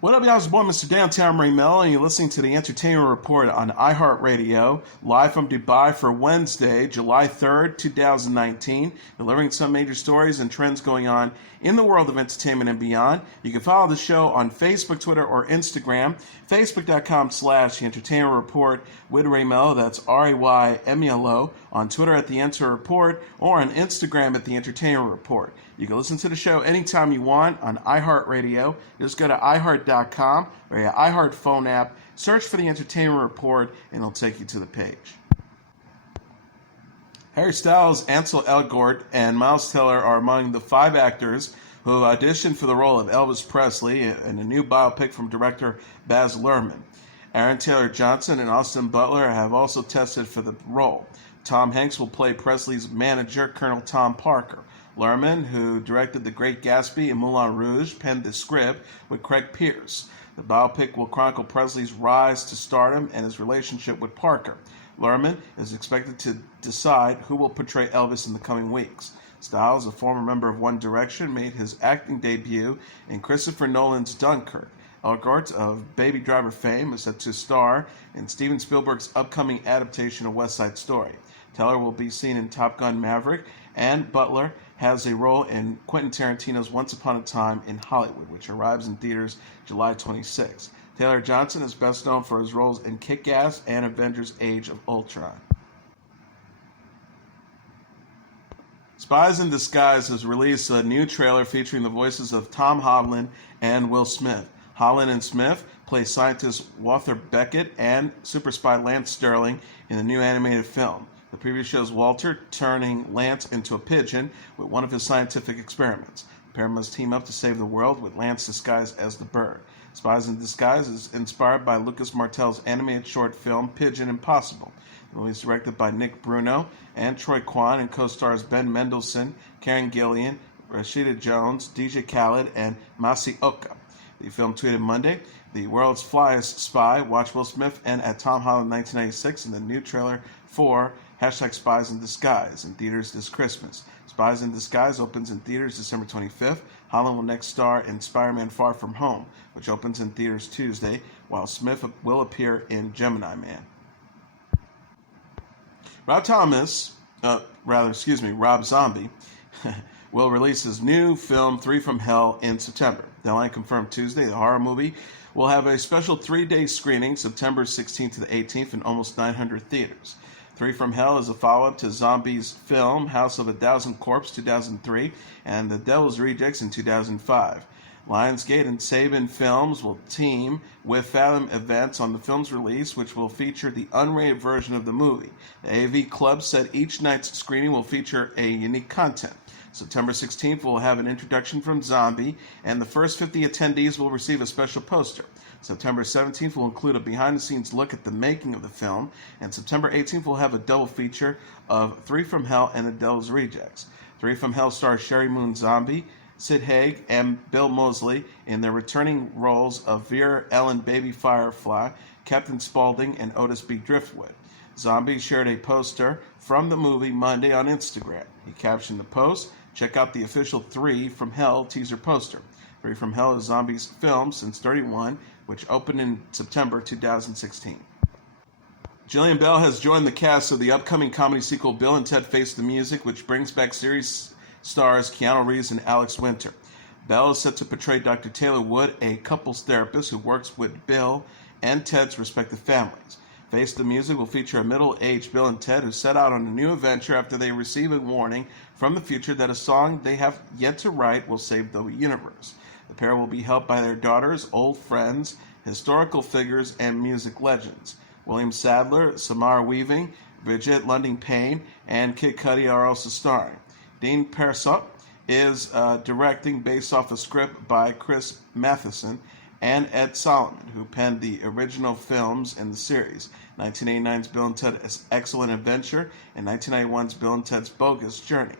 What up, y'all? It's your boy, Mr. Downtown Melo, and you're listening to the Entertainment Report on iHeartRadio, live from Dubai for Wednesday, July 3rd, 2019, delivering some major stories and trends going on in the world of entertainment and beyond. You can follow the show on Facebook, Twitter, or Instagram, facebook.com/The Entertainment Report with Ray Melo, that's RAYMELO, on Twitter at The Enter Report, or on Instagram at The Entertainment Report. You can listen to the show anytime you want on iHeartRadio. Just go to iHeart.com or your iHeart phone app, search for The Entertainment Report, and it'll take you to the page. Harry Styles, Ansel Elgort, and Miles Teller are among the 5 actors who auditioned for the role of Elvis Presley in a new biopic from director Baz Luhrmann. Aaron Taylor Johnson and Austin Butler have also tested for the role. Tom Hanks will play Presley's manager, Colonel Tom Parker. Luhrmann, who directed The Great Gatsby and Moulin Rouge, penned the script with Craig Pierce. The biopic will chronicle Presley's rise to stardom and his relationship with Parker. Luhrmann is expected to decide who will portray Elvis in the coming weeks. Styles, a former member of One Direction, made his acting debut in Christopher Nolan's Dunkirk. Elgort, of Baby Driver fame, is set to star in Steven Spielberg's upcoming adaptation of West Side Story. Teller will be seen in Top Gun Maverick, and Butler has a role in Quentin Tarantino's Once Upon a Time in Hollywood, which arrives in theaters July 26. Taylor Johnson is best known for his roles in Kick-Ass and Avengers Age of Ultron. Spies in Disguise has released a new trailer featuring the voices of Tom Holland and Will Smith. Holland and Smith play scientist Walter Beckett and super spy Lance Sterling in the new animated film. The preview shows Walter turning Lance into a pigeon with one of his scientific experiments. The pair must team up to save the world, with Lance disguised as the bird. Spies in Disguise is inspired by Lucas Martel's animated short film Pigeon Impossible. The movie is directed by Nick Bruno and Troy Kwan and co-stars Ben Mendelsohn, Karen Gillian, Rashida Jones, DJ Khaled, and Masi Oka. The film tweeted Monday, "The world's flyest spy, watch Will Smith and at Tom Holland 1996 in the new trailer for #Spies in Disguise in theaters this Christmas." Spies in Disguise opens in theaters December 25th. Holland will next star in Spider-Man Far From Home, which opens in theaters Tuesday, while Smith will appear in Gemini Man. Rob Zombie, will release his new film 3 from Hell in September. Deadline confirmed Tuesday. The horror movie will have a special 3-day screening September 16th to the 18th in almost 900 theaters. 3 from Hell is a follow-up to Zombie's film House of a Thousand Corpses 2003 and The Devil's Rejects in 2005. Lionsgate and Saban Films will team with Fathom Events on the film's release, which will feature the unrated version of the movie. The AV Club said each night's screening will feature a unique content. September 16th will have an introduction from Zombie, and the first 50 attendees will receive a special poster. September 17th will include a behind-the-scenes look at the making of the film, and September 18th will have a double feature of 3 from Hell and The Devil's Rejects. 3 from Hell stars Sherry Moon Zombie, Sid Haig, and Bill Moseley in their returning roles of Vera Ellen Baby Firefly, Captain Spaulding, and Otis B. Driftwood. Zombie shared a poster from the movie Monday on Instagram. He captioned the post, "Check out the official 3 from Hell teaser poster." 3 from Hell is Zombie's film since 31, which opened in September 2016. Jillian Bell has joined the cast of the upcoming comedy sequel Bill and Ted Face the Music, which brings back series stars Keanu Reeves and Alex Winter. Bell is set to portray Dr. Taylor Wood, a couples therapist who works with Bill and Ted's respective families. Face the Music will feature a middle-aged Bill and Ted who set out on a new adventure after they receive a warning from the future that a song they have yet to write will save the universe. The pair will be helped by their daughters, old friends, historical figures, and music legends. William Sadler, Samara Weaving, Bridget Lunding Payne, and Kid Cudi are also starring. Dean Persop is directing based off a script by Chris Matheson and Ed Solomon, who penned the original films in the series, 1989's Bill and Ted's Excellent Adventure and 1991's Bill and Ted's Bogus Journey.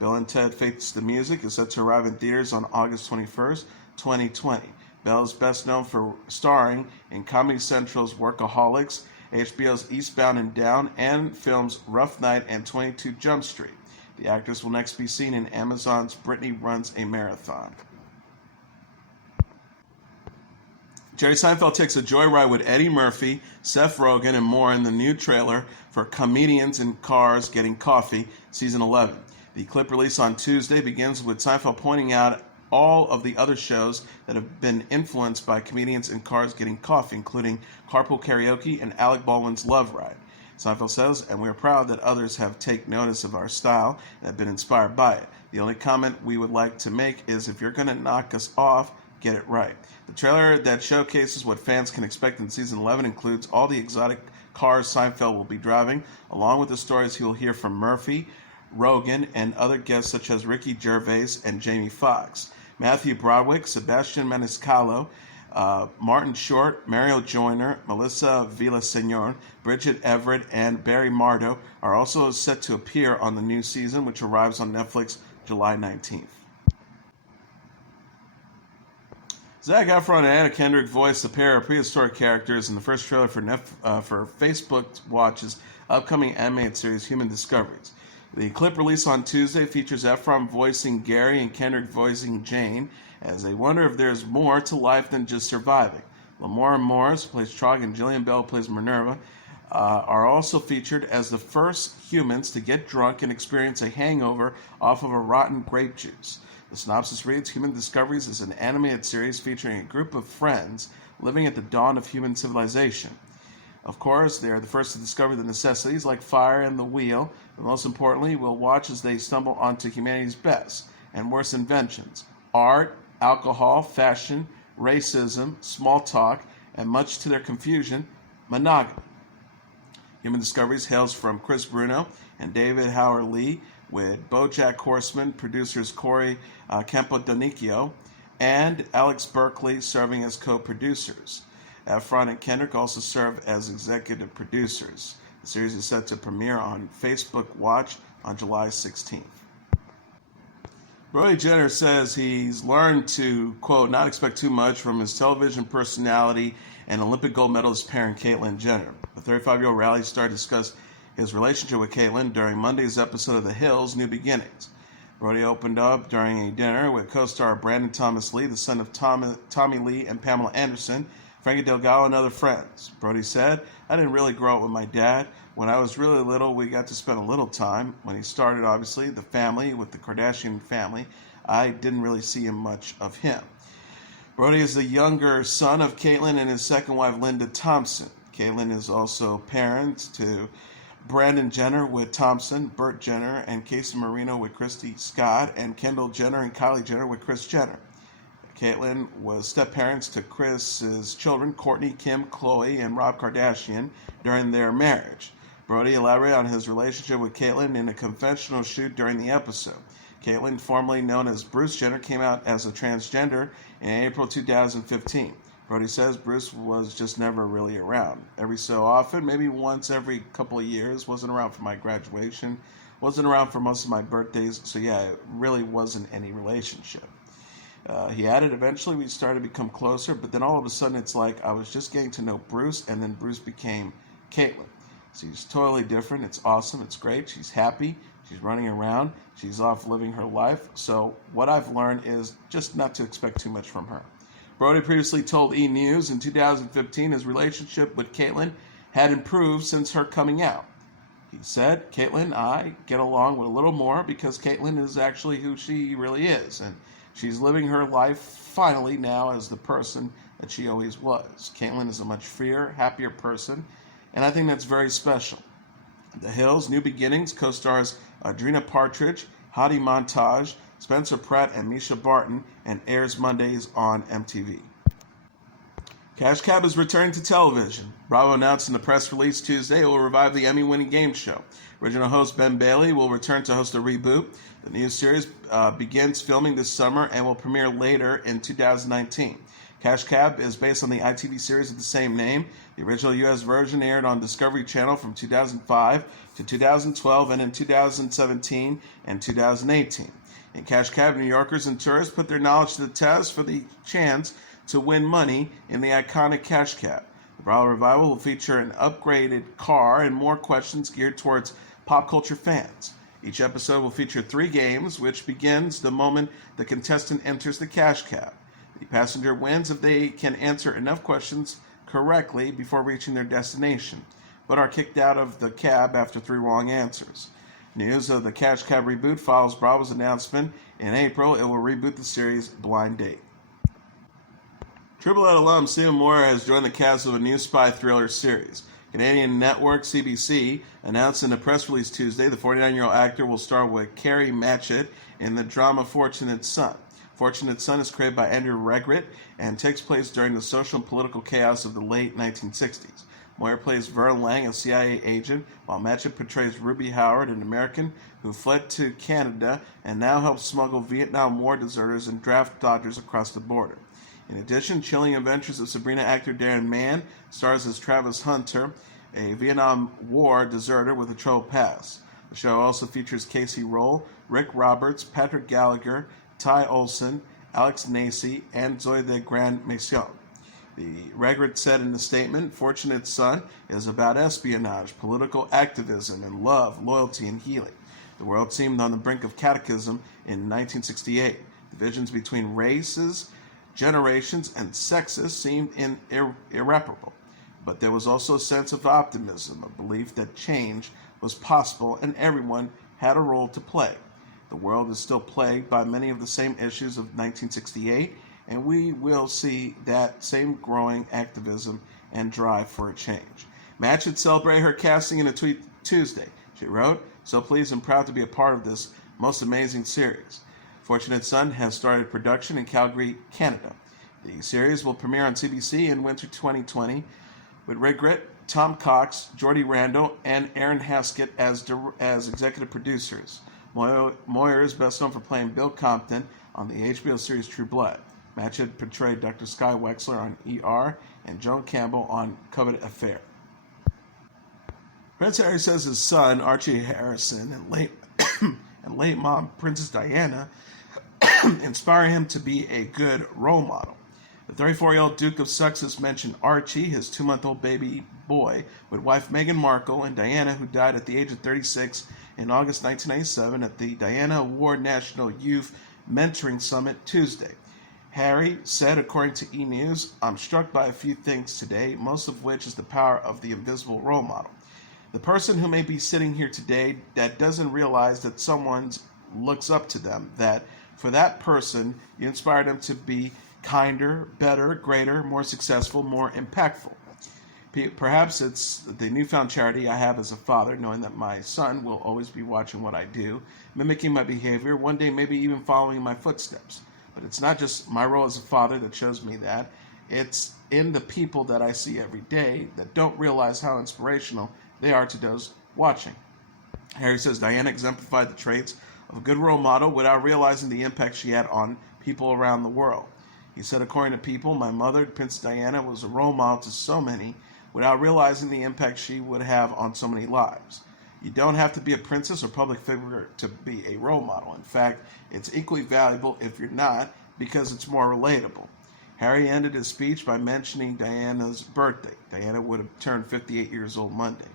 Bill and Ted Face the Music is set to arrive in theaters on August 21st, 2020. Bell is best known for starring in Comedy Central's Workaholics, HBO's Eastbound and Down, and films Rough Night and 22 Jump Street. The actress will next be seen in Amazon's Britney Runs a Marathon. Jerry Seinfeld takes a joyride with Eddie Murphy, Seth Rogen, and more in the new trailer for Comedians in Cars Getting Coffee, Season 11. The clip released on Tuesday begins with Seinfeld pointing out all of the other shows that have been influenced by Comedians in Cars Getting Coffee, including Carpool Karaoke and Alec Baldwin's Love Ride. Seinfeld says, and we are proud that others have taken notice of our style and have been inspired by it. The only comment we would like to make is if you're going to knock us off, get it right. The trailer that showcases what fans can expect in Season 11 includes all the exotic cars Seinfeld will be driving, along with the stories he will hear from Murphy, Rogen, and other guests such as Ricky Gervais and Jamie Foxx. Matthew Broderick, Sebastian Maniscalco, Martin Short, Mario Joyner, Melissa Villaseñor, Bridget Everett, and Barry Mardo are also set to appear on the new season, which arrives on Netflix July 19th. Zac Efron and Anna Kendrick voiced a pair of prehistoric characters in the first trailer for Facebook Watch's upcoming animated series Human Discoveries. The clip released on Tuesday features Efron voicing Gary and Kendrick voicing Jane, as they wonder if there's more to life than just surviving. Lamora Morris, who plays Trog, and Jillian Bell, who plays Minerva, are also featured as the first humans to get drunk and experience a hangover off of a rotten grape juice. The synopsis reads, Human Discoveries is an animated series featuring a group of friends living at the dawn of human civilization. Of course, they are the first to discover the necessities like fire and the wheel, but most importantly, we'll watch as they stumble onto humanity's best and worst inventions: art, alcohol, fashion, racism, small talk, and much to their confusion, monogamy. Human Discoveries hails from Chris Bruno and David Howard Lee, with BoJack Horseman producers Corey Campodonicchio and Alex Berkley serving as co-producers. Efron and Kendrick also serve as executive producers. The series is set to premiere on Facebook Watch on July 16th. Brody Jenner says he's learned to, quote, not expect too much from his television personality and Olympic gold medalist parent Caitlyn Jenner. The 35-year-old rally star discussed his relationship with Caitlyn during Monday's episode of The Hills, New Beginnings. Brody opened up during a dinner with co-star Brandon Thomas Lee, the son of Tommy Lee and Pamela Anderson, Frankie Delgado, and other friends. Brody said, I didn't really grow up with my dad. When I was really little, we got to spend a little time. When he started, obviously, the family with the Kardashian family, I didn't really see much of him. Brody is the younger son of Caitlyn and his second wife, Linda Thompson. Caitlyn is also parent to Brandon Jenner with Thompson, Burt Jenner and Casey Marino with Christy Scott, and Kendall Jenner and Kylie Jenner with Kris Jenner. Caitlyn was step-parents to Chris's children, Kourtney, Kim, Khloe, and Rob Kardashian, during their marriage. Brody elaborated on his relationship with Caitlyn in a confessional shoot during the episode. Caitlyn, formerly known as Bruce Jenner, came out as a transgender in April 2015. Brody says Bruce was just never really around. Every so often, maybe once every couple of years, wasn't around for my graduation, wasn't around for most of my birthdays, so yeah, it really wasn't any relationship. He added, eventually we started to become closer, but then all of a sudden it's like I was just getting to know Bruce, and then Bruce became Caitlyn. She's totally different. It's awesome. It's great. She's happy. She's running around. She's off living her life. So what I've learned is just not to expect too much from her. Brody previously told E! News in 2015 his relationship with Caitlyn had improved since her coming out. He said, Caitlyn and I get along with a little more because Caitlyn is actually who she really is. And she's living her life finally now as the person that she always was. Caitlyn is a much freer, happier person, and I think that's very special. The Hills, New Beginnings co-stars Adrena Partridge, Hadi Montage, Spencer Pratt, and Misha Barton, and airs Mondays on MTV. Cash Cab is returning to television. Bravo announced in a press release Tuesday it will revive the Emmy-winning game show. Original host Ben Bailey will return to host a reboot. The new series begins filming this summer and will premiere later in 2019. Cash Cab is based on the ITV series of the same name. The original U.S. version aired on Discovery Channel from 2005 to 2012 and in 2017 and 2018. In Cash Cab, New Yorkers and tourists put their knowledge to the test for the chance to win money in the iconic Cash Cab. The Bravo revival will feature an upgraded car and more questions geared towards pop culture fans. Each episode will feature 3 games, which begins the moment the contestant enters the Cash Cab. The The passenger wins if they can answer enough questions correctly before reaching their destination, but are kicked out of the cab after 3 wrong answers. News of the Cash Cab reboot follows Bravo's announcement in April it will reboot the series' Blind Date. Triple Threat alum Stephen Moyer has joined the cast of a new spy thriller series. Canadian network CBC announced in a press release Tuesday the 49-year-old actor will star with Carrie Matchett in the drama Fortunate Son. Fortunate Son is created by Andrew Regret and takes place during the social and political chaos of the late 1960s. Moyer plays Vern Lang, a CIA agent, while Matchett portrays Ruby Howard, an American who fled to Canada and now helps smuggle Vietnam War deserters and draft dodgers across the border. In addition, Chilling Adventures of Sabrina actor Darren Mann stars as Travis Hunter, a Vietnam War deserter with a troubled past. The show also features Casey Roll, Rick Roberts, Patrick Gallagher, Ty Olson, Alex Nacy, and Zoe de Grand Mission. The Regret said in the statement, Fortunate Son is about espionage, political activism, and love, loyalty, and healing. The world seemed on the brink of cataclysm in 1968. Divisions between races, generations, and sexes seemed irreparable. But there was also a sense of optimism, a belief that change was possible and everyone had a role to play. The world is still plagued by many of the same issues of 1968, and we will see that same growing activism and drive for a change. Matchett celebrated her casting in a tweet Tuesday. She wrote, "So pleased and proud to be a part of this most amazing series." Fortunate Son has started production in Calgary, Canada. The series will premiere on CBC in winter 2020 with Regret, Tom Cox, Jordy Randall, and Aaron Haskett as executive producers. Moyer is best known for playing Bill Compton on the HBO series True Blood. Matchett portrayed Dr. Sky Wexler on ER and Joan Campbell on Coveted Affair. Prince Harry says his son, Archie Harrison, and late mom, Princess Diana, inspire him to be a good role model. The 34-year-old Duke of Sussex mentioned Archie, his 2-month-old baby boy, with wife Meghan Markle and Diana, who died at the age of 36 in August 1997 at the Diana Award National Youth Mentoring Summit Tuesday. Harry said, according to E! News, "I'm struck by a few things today, most of which is the power of the invisible role model. The person who may be sitting here today that doesn't realize that someone looks up to them, that for that person, you inspired them to be kinder, better, greater, more successful, more impactful. Perhaps it's the newfound charity I have as a father, knowing that my son will always be watching what I do, mimicking my behavior, one day maybe even following my footsteps. But it's not just my role as a father that shows me that. It's in the people that I see every day that don't realize how inspirational they are to those watching." Harry says Diana exemplified the traits of a good role model without realizing the impact she had on people around the world. He said, according to People, my mother, Princess Diana, was a role model to so many without realizing the impact she would have on so many lives. You don't have to be a princess or public figure to be a role model. In fact, it's equally valuable if you're not, because it's more relatable. Harry ended his speech by mentioning Diana's birthday. Diana would have turned 58 years old Monday.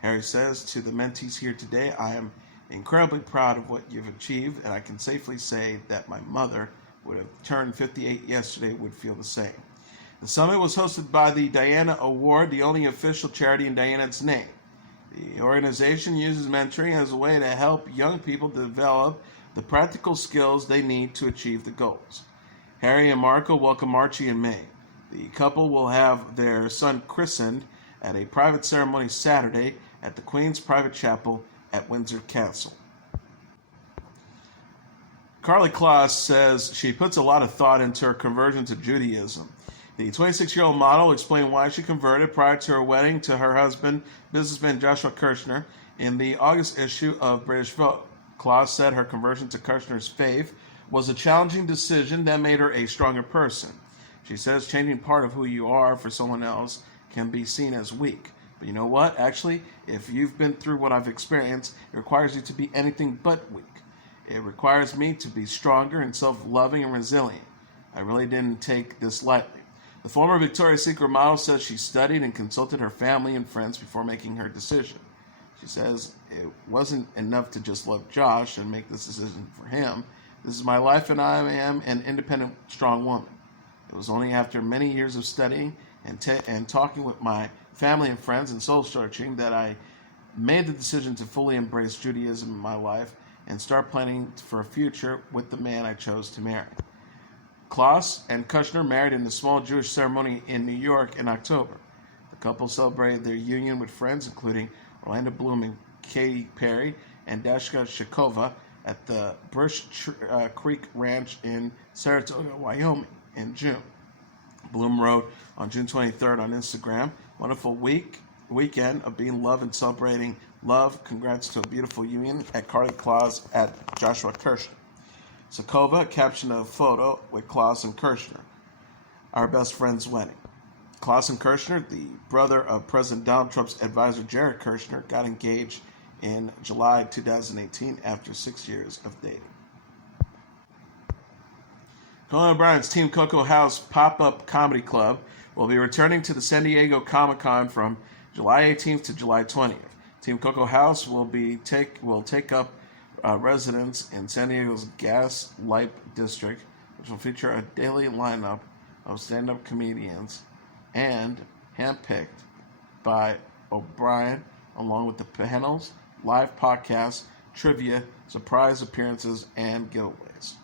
Harry says, to the mentees here today, I am incredibly proud of what you've achieved, and I can safely say that my mother would have turned 58 yesterday would feel the same. The summit was hosted by the Diana Award, the only official charity in Diana's name. The organization uses mentoring as a way to help young people develop the practical skills they need to achieve the goals. Harry and Markle welcome Archie in May. The couple will have their son christened at a private ceremony Saturday at the Queen's Private Chapel at Windsor Castle. Karlie Kloss says she puts a lot of thought into her conversion to Judaism. The 26-year-old model explained why she converted prior to her wedding to her husband, businessman Joshua Kirshner, in the August issue of British Vogue. Kloss said her conversion to Kirshner's faith was a challenging decision that made her a stronger person. She says changing part of who you are for someone else can be seen as weak. But you know what? Actually, if you've been through what I've experienced, it requires you to be anything but weak. It requires me to be stronger and self-loving and resilient. I really didn't take this lightly. The former Victoria's Secret model says she studied and consulted her family and friends before making her decision. She says it wasn't enough to just love Josh and make this decision for him. This is my life and I am an independent, strong woman. It was only after many years of studying and talking with my family and friends and soul searching that I made the decision to fully embrace Judaism in my life and start planning for a future with the man I chose to marry. Kloss and Kushner married in a small Jewish ceremony in New York in October. The couple celebrated their union with friends including Orlando Bloom and Katy Perry and Dashka Shakova at the Brush Creek Ranch in Saratoga, Wyoming in June. Bloom wrote on June 23rd on Instagram, "Wonderful weekend of being loved and celebrating love. Congrats to a beautiful union at Karlie Kloss at Joshua Kirshner." Sakova captioned a photo with Kloss and Kirshner. "Our best friend's wedding." Kloss and Kirshner, the brother of President Donald Trump's advisor Jared Kushner, got engaged in July 2018 after 6 years of dating. Conan O'Brien's Team Coco House pop-up comedy club will be returning to the San Diego Comic-Con from July 18th to July 20th. Team Coco House will take up residence in San Diego's Gaslight District, which will feature a daily lineup of stand-up comedians and handpicked by O'Brien, along with the panels, live podcasts, trivia, surprise appearances, and giveaways.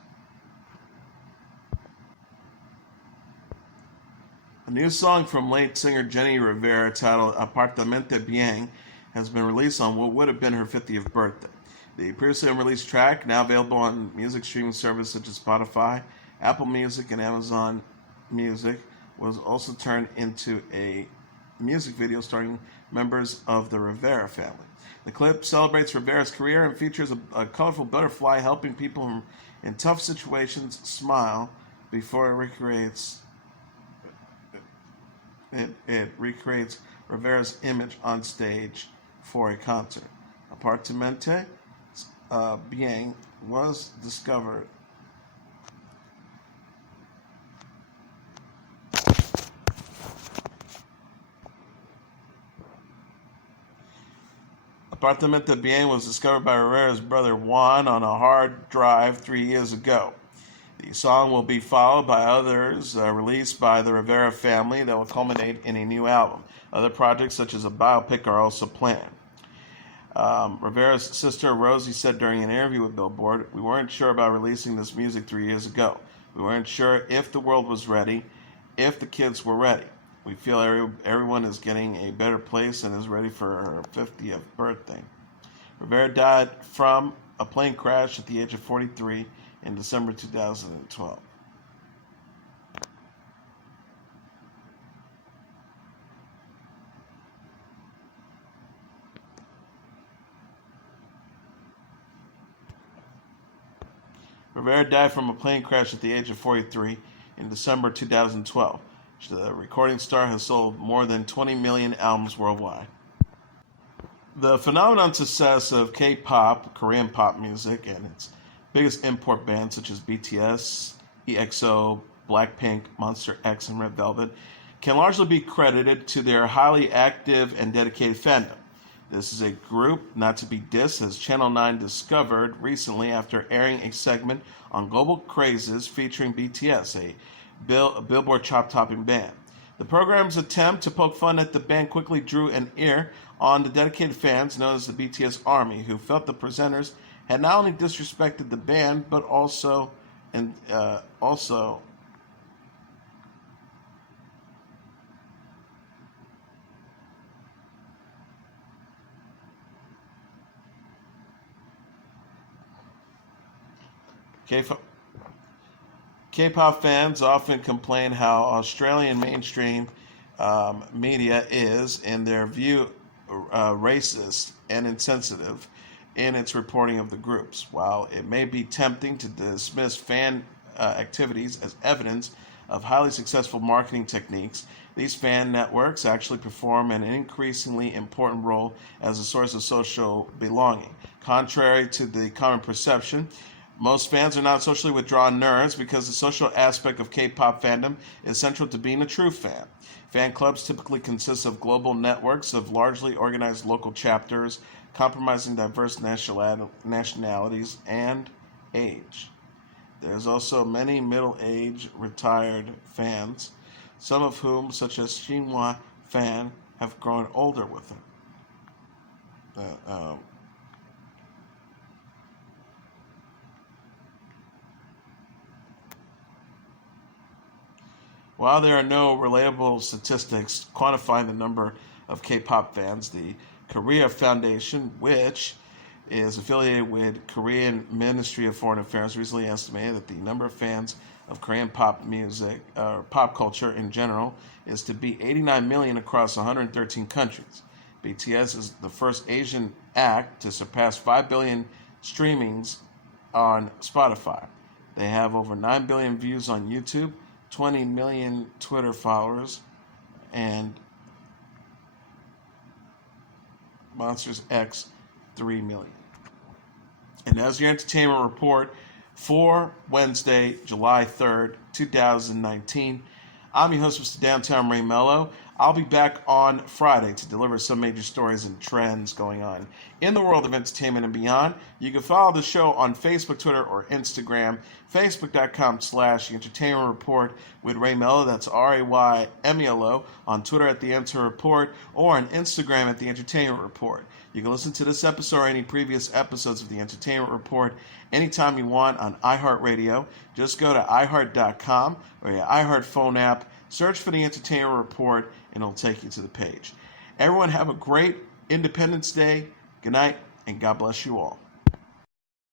A new song from late singer Jenny Rivera titled Apartamente Bien has been released on what would have been her 50th birthday. The previously unreleased track, now available on music streaming services such as Spotify, Apple Music, and Amazon Music, was also turned into a music video starring members of the Rivera family. The clip celebrates Rivera's career and features a colorful butterfly helping people in tough situations smile before it recreates Rivera's image on stage for a concert. Apartamente Bien was discovered Apartamente Bien was discovered by Rivera's brother Juan on a hard drive 3 years ago. The song will be followed by others released by the Rivera family that will culminate in a new album. Other projects such as a biopic are also planned. Rivera's sister Rosie said during an interview with Billboard, "We weren't sure about releasing this music 3 years ago. We weren't sure if the world was ready, if the kids were ready. We feel everyone is getting a better place and is ready for her 50th birthday." Rivera died from a plane crash at the age of 43 in December 2012. Rivera died from a plane crash at the age of 43 in December 2012. The recording star has sold more than 20 million albums worldwide. The phenomenon success of K-pop, Korean pop music, and its biggest import bands such as BTS, EXO, Blackpink, Monster X, and Red Velvet can largely be credited to their highly active and dedicated fandom. This is a group not to be dissed, as Channel 9 discovered recently after airing a segment on Global Crazes featuring BTS, a Billboard chart-topping band. The program's attempt to poke fun at the band quickly drew an ear on the dedicated fans known as the BTS Army, who felt the presenters had not only disrespected the band, but also K-pop fans often complain how Australian mainstream media is, in their view, racist and insensitive in its reporting of the groups. While it may be tempting to dismiss fan activities as evidence of highly successful marketing techniques, these fan networks actually perform an increasingly important role as a source of social belonging. Contrary to the common perception, most fans are not socially withdrawn nerds because the social aspect of K-pop fandom is central to being a true fan. Fan clubs typically consist of global networks of largely organized local chapters, comprising diverse nationalities and age. There's also many middle-aged retired fans, some of whom, such as Shinhwa Fan, have grown older with him. While there are no reliable statistics quantifying the number of K-pop fans, the Korea Foundation, which is affiliated with Korean Ministry of Foreign Affairs, recently estimated that the number of fans of Korean pop music, or pop culture in general, is to be 89 million across 113 countries. BTS is the first Asian act to surpass 5 billion streamings on Spotify. They have over 9 billion views on YouTube, 20 million Twitter followers, and Monsters X 3 million. And as your entertainment report for Wednesday, July 3rd, 2019, I'm your host, Mr. Downtown Ray Melo. I'll be back on Friday to deliver some major stories and trends going on in the world of entertainment and beyond. You can follow the show on Facebook, Twitter, or Instagram. Facebook.com/The Entertainment Report with Ray Melo. That's RAYMELO. On Twitter at The Enter Report, or on Instagram at The Entertainment Report. You can listen to this episode or any previous episodes of The Entertainment Report anytime you want on iHeartRadio. Just go to iHeart.com or your iHeart phone app, search for The Entertainment Report, and it'll take you to the page. Everyone have a great Independence Day. Good night, and God bless you all.